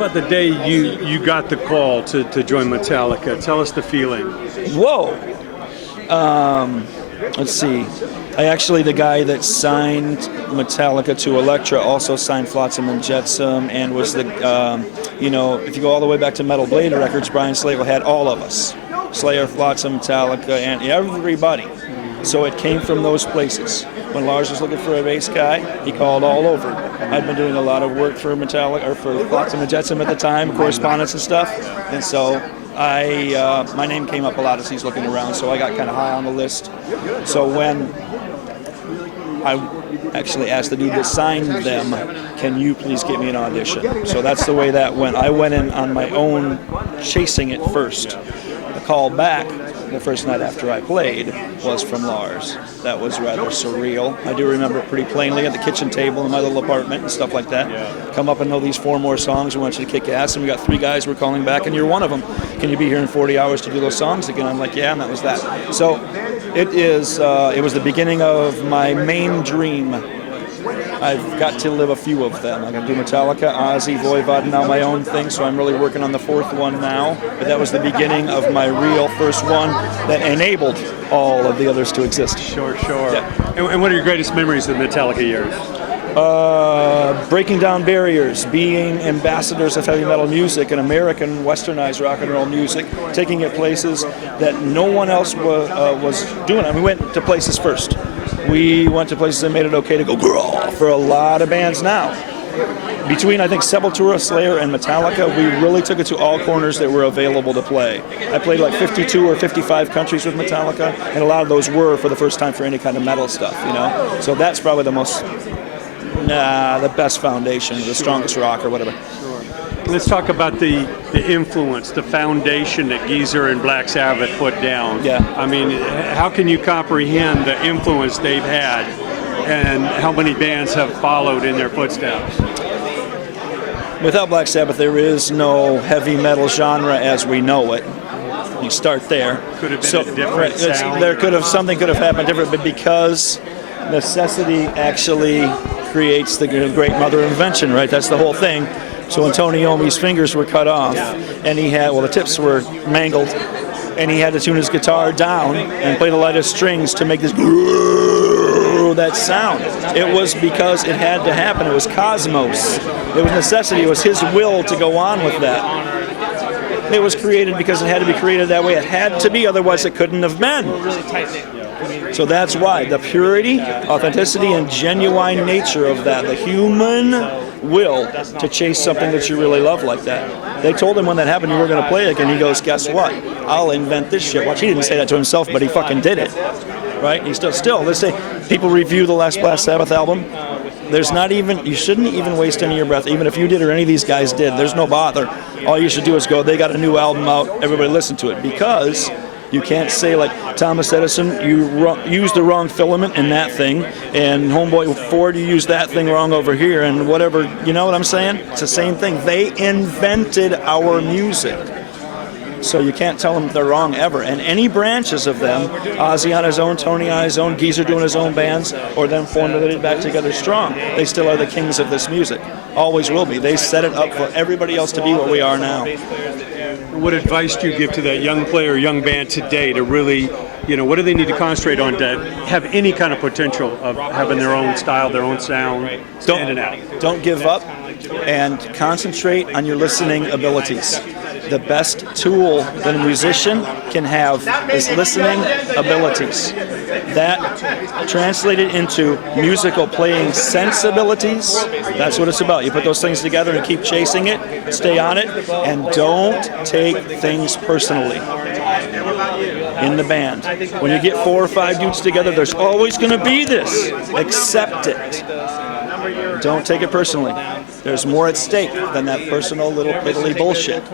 about the day you got the call to join Metallica? Tell us the feeling. Whoa. Let's see. The guy that signed Metallica to Elektra also signed Flotsam and Jetsam, and was the, if you go all the way back to Metal Blade Records, Brian Slagle had all of us. Slayer, Flotsam, Metallica, and everybody. So it came from those places. When Lars was looking for a bass guy, he called all over. I'd been doing a lot of work for Metallica, or for Flotsam and Jetsam at the time, correspondence and stuff, and so my name came up a lot as he's looking around, so I got kind of high on the list. So when I actually asked the dude that signed them, can you please get me an audition? So that's the way that went. I went in on my own, chasing it first. The call back the first night after I played was from Lars. That was rather surreal. I do remember it pretty plainly at the kitchen table in my little apartment and stuff like that. Come up and know these 4 more songs. We want you to kick ass, and we got 3 guys we're calling back, and you're one of them. Can you be here in 40 hours to do those songs again? I'm like, yeah, and that was that. So it was the beginning of my main dream. I've got to live a few of them. I'm going to do Metallica, Ozzy, Voivod, now my own thing, so I'm really working on the 4th one now. But that was the beginning of my real first one that enabled all of the others to exist. Sure. Yeah. And what are your greatest memories of the Metallica years? Breaking down barriers, being ambassadors of heavy metal music and American westernized rock and roll music, taking it places that no one else was doing. We went to places first. We went to places that made it okay to go girl for a lot of bands now. Between, I think, Sepultura, Slayer, and Metallica, we really took it to all corners that were available to play. I played like 52 or 55 countries with Metallica, and a lot of those were for the first time for any kind of metal stuff, So that's probably the best foundation, the strongest rock or whatever. Let's talk about the influence, the foundation that Geezer and Black Sabbath put down. Yeah. I mean, how can you comprehend the influence they've had and how many bands have followed in their footsteps? Without Black Sabbath, there is no heavy metal genre as we know it. You start there. Could have been a different sound. Something could have happened different, but because necessity actually creates the great mother of invention, right? That's the whole thing. So when Tony Iommi's fingers were cut off, and the tips were mangled, and he had to tune his guitar down and play the lightest strings to make this that sound. It was because it had to happen. It was cosmos. It was necessity. It was his will to go on with that. It was created because it had to be created that way. It had to be, otherwise it couldn't have been. So that's why the purity, authenticity, and genuine nature of that, the human will to chase something that you really love like that. They told him when that happened you were going to play it again. He goes, guess what? I'll invent this shit. Watch, he didn't say that to himself, but he fucking did it. Right? He's still, let's say, people review the last Black Sabbath album. You shouldn't even waste any of your breath, even if you did or any of these guys did. There's no bother. All you should do is go, they got a new album out, everybody listen to it. Because you can't say like Thomas Edison, you used the wrong filament in that thing, and homeboy Ford, you used that thing wrong over here, and whatever, you know what I'm saying? It's the same thing. They invented our music. So you can't tell them they're wrong ever. And any branches of them, Ozzy on his own, Tony on his own, Geezer doing his own bands, or them formulated back together strong, they still are the kings of this music. Always will be. They set it up for everybody else to be what we are now. What advice do you give to that young player, young band today to really, what do they need to concentrate on to have any kind of potential of having their own style, their own sound, standing out? Don't give up and concentrate on your listening abilities. The best tool that a musician can have is listening abilities. That translated into musical playing sensibilities, that's what it's about. You put those things together and keep chasing it, stay on it, and don't take things personally in the band. When you get 4 or 5 dudes together, there's always going to be this. Accept it. Don't take it personally. There's more at stake than that personal little piddly bullshit.